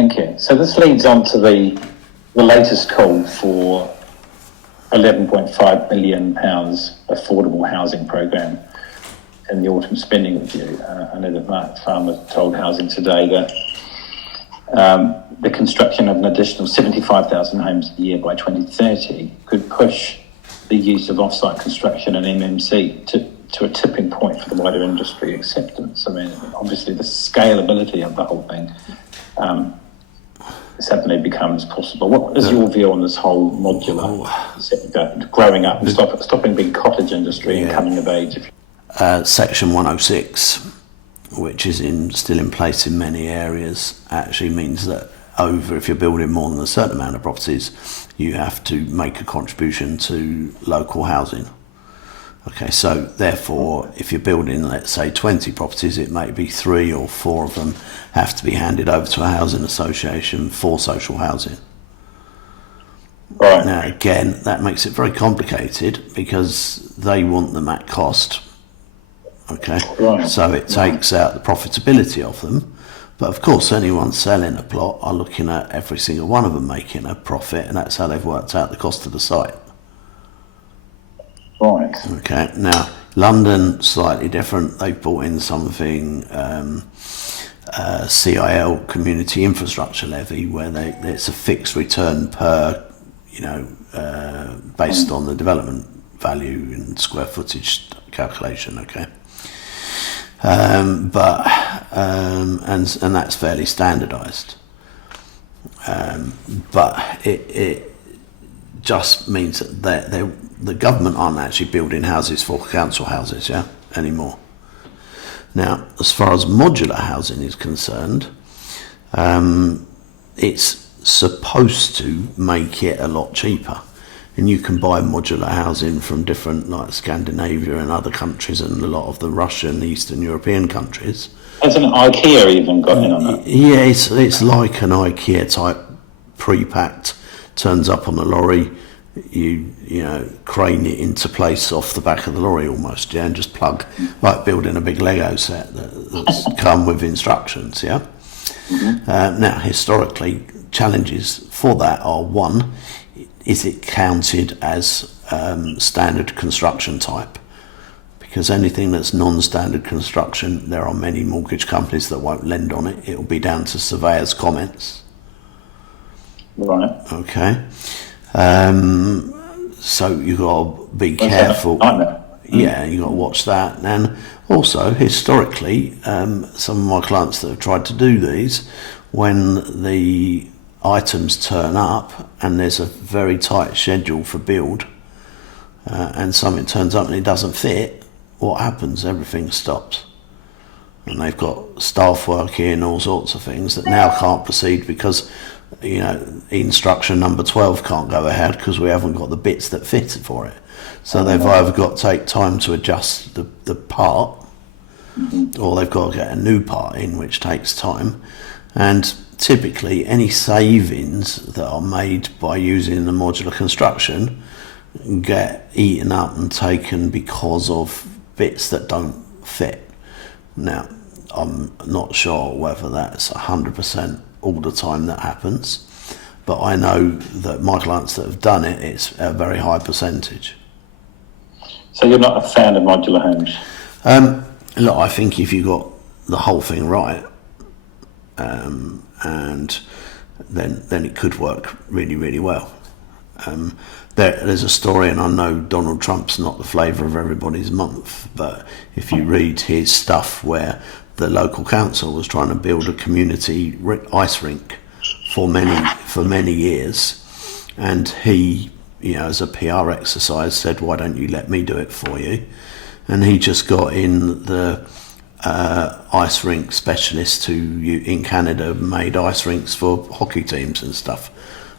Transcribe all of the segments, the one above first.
Thank you. So this leads on to the latest call for £11.5 million affordable housing programme in the autumn spending review. I know that Mark Farmer told Housing Today that the construction of an additional 75,000 homes a year by 2030 could push the use of off-site construction and MMC to a tipping point for the wider industry acceptance. I mean, obviously the scalability of the whole thing suddenly becomes possible. What is your view on this whole modular sector growing up and stopping being cottage industry and coming of age? Section 106, which is still in place in many areas, actually means that if you're building more than a certain amount of properties, you have to make a contribution to local housing. Okay, so therefore, if you're building, let's say, 20 properties, it may be 3 or 4 of them have to be handed over to a housing association for social housing. Right. Now, again, that makes it very complicated because they want them at cost. Okay, right. So it takes out the profitability of them. But of course, anyone selling a plot are looking at every single one of them making a profit, and that's how they've worked out the cost of the site. Right. Okay. Now, London, slightly different. They've brought in something, CIL, Community Infrastructure Levy, where it's a fixed return per, based on the development value and square footage calculation. Okay. And that's fairly standardised. But it just means that the government aren't actually building houses for council houses, anymore. Now, as far as modular housing is concerned, it's supposed to make it a lot cheaper. And you can buy modular housing from different, like Scandinavia and other countries and a lot of the Russian, Eastern European countries. Hasn't IKEA even got in on that? Yeah, it's like an IKEA type pre-packed, turns up on a lorry, you crane it into place off the back of the lorry almost, and just plug, like building a big Lego set that's come with instructions, Mm-hmm. Now, historically, challenges for that are, one, is it counted as standard construction type? Because anything that's non-standard construction, there are many mortgage companies that won't lend on it. It'll be down to surveyors' comments. Right. Okay. So you've got to be careful. Yeah, you've got to watch that. And also, historically, some of my clients that have tried to do these, when the items turn up and there's a very tight schedule for build, and something turns up and it doesn't fit, what happens? Everything stops. And they've got staff working, all sorts of things that now can't proceed because instruction number 12 can't go ahead because we haven't got the bits that fit for it. So they've either got to take time to adjust the part, or they've got to get a new part in, which takes time. And typically any savings that are made by using the modular construction get eaten up and taken because of bits that don't fit. Now, I'm not sure whether that's 100% all the time that happens, but I know that my clients that have done it, it's a very high percentage. So you're not a fan of modular homes? Look, I think if you got the whole thing right, and then it could work really, really well. There's a story, and I know Donald Trump's not the flavour of everybody's month, but if you read his stuff where the local council was trying to build a community ice rink for many years, and he, as a PR exercise, said, "Why don't you let me do it for you?" And he just got in the ice rink specialists who in Canada made ice rinks for hockey teams and stuff,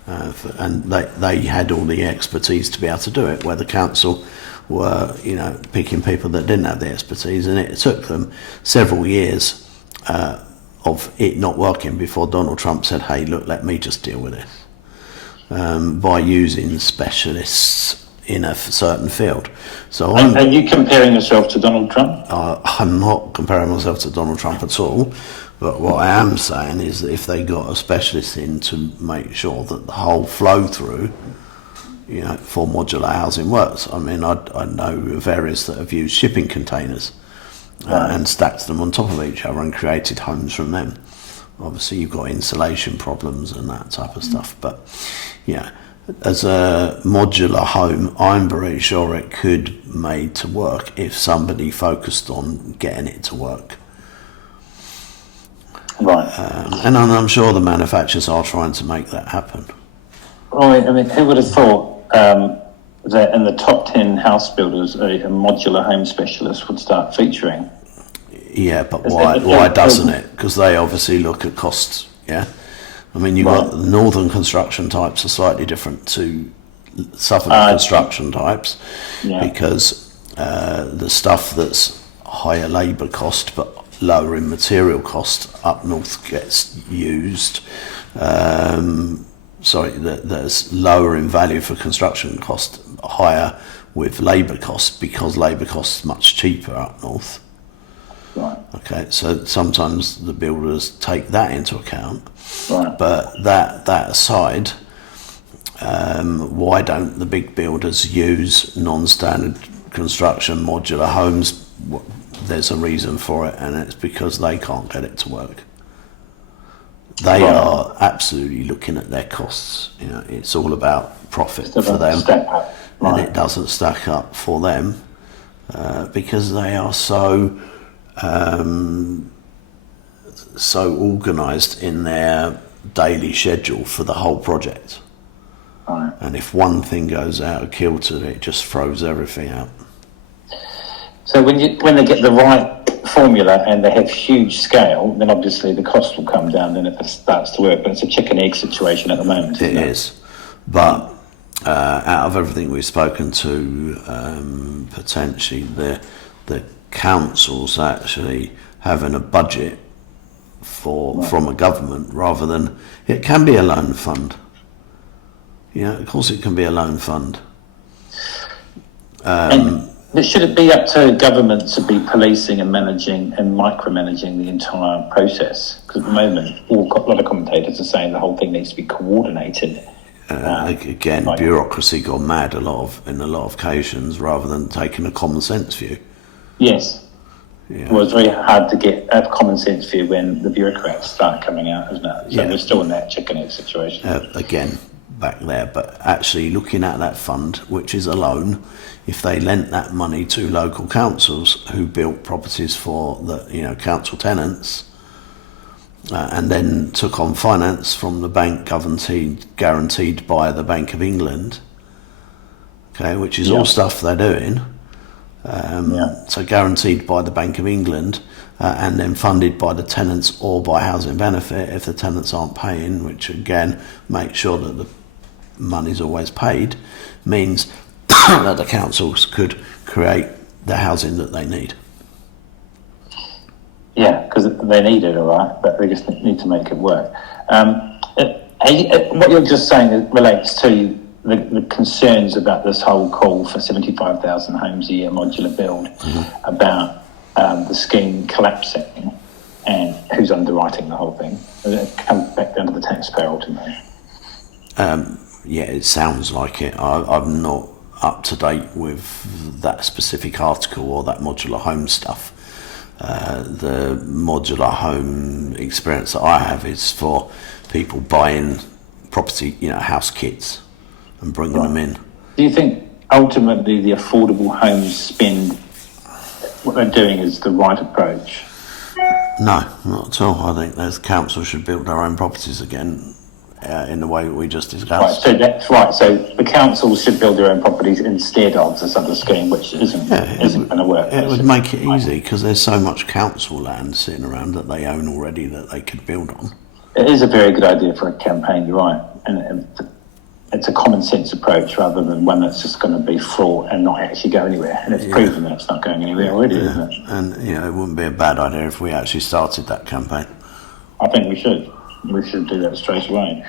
and they had all the expertise to be able to do it, where the council were picking people that didn't have the expertise, and it took them several years of it not working before Donald Trump said, "Hey, look, let me just deal with this," by using specialists in a certain field. So are you comparing yourself to Donald Trump? I'm not comparing myself to Donald Trump at all. But what I am saying is that if they got a specialist in to make sure that the whole flow through, for modular housing works. I mean, I know of areas that have used shipping containers and stacked them on top of each other and created homes from them. Obviously, you've got insulation problems and that type of stuff. But, as a modular home, I'm very sure it could be made to work if somebody focused on getting it to work. Right. And I'm sure the manufacturers are trying to make that happen. Right. I mean, who would have thought that in the top 10 house builders, a modular home specialist would start featuring? Yeah, but why doesn't it? Because they obviously look at costs, yeah? I mean, you've got the northern construction types are slightly different to southern construction types because the stuff that's higher labour cost but lower in material cost up north gets used. That's lower in value for construction cost, higher with labour costs because labour costs much cheaper up north. Right. Okay, so sometimes the builders take that into account. Right. But that aside, why don't the big builders use non-standard construction modular homes? There's a reason for it, and it's because they can't get it to work. They are absolutely looking at their costs. It's all about profit for them, and it doesn't stack up for them because they are so organised in their daily schedule for the whole project. Right. And if one thing goes out of kilter, it just throws everything out. So when they get the right formula and they have huge scale, then obviously the cost will come down then if it starts to work. But it's a chicken egg situation at the moment. It is. But out of everything we've spoken to, potentially the council's actually having a budget from a government rather than it can be a loan fund. Of course it can be a loan fund. Should it be up to government to be policing and managing and micromanaging the entire process? Because at the moment, a lot of commentators are saying the whole thing needs to be coordinated. Bureaucracy gone mad in a lot of occasions rather than taking a common sense view. Yes. Yeah. Well, it's very hard to get a common sense view when the bureaucrats start coming out, isn't it? So we're still in that chicken egg situation. Again, back there, but actually looking at that fund, which is a loan, if they lent that money to local councils who built properties for the council tenants, and then took on finance from the bank guaranteed by the Bank of England, okay, which is all stuff they're doing. So guaranteed by the Bank of England and then funded by the tenants or by housing benefit if the tenants aren't paying, which again makes sure that the money's always paid, means that the councils could create the housing that they need. Yeah, because they need it, all right, but they just need to make it work. What you're just saying relates to the concerns about this whole call for 75,000 homes a year modular build, about the scheme collapsing and who's underwriting the whole thing. It comes back down to the taxpayer ultimately. It sounds like it. I'm not up to date with that specific article or that modular home stuff. The modular home experience that I have is for people buying property, house kits, and bringing them in. Do you think ultimately the affordable homes spend, what they're doing is the right approach? No, not at all. I think the council should build their own properties again in the way we just discussed. Right, so that's right. So the councils should build their own properties instead of this other scheme, which isn't going to work. It would make it easy because there's so much council land sitting around that they own already that they could build on. It is a very good idea for a campaign, you're right. And it's a common sense approach rather than one that's just going to be fraught and not actually go anywhere. And it's proven that it's not going anywhere already, isn't it? And, it wouldn't be a bad idea if we actually started that campaign. I think we should. We should do that straight away.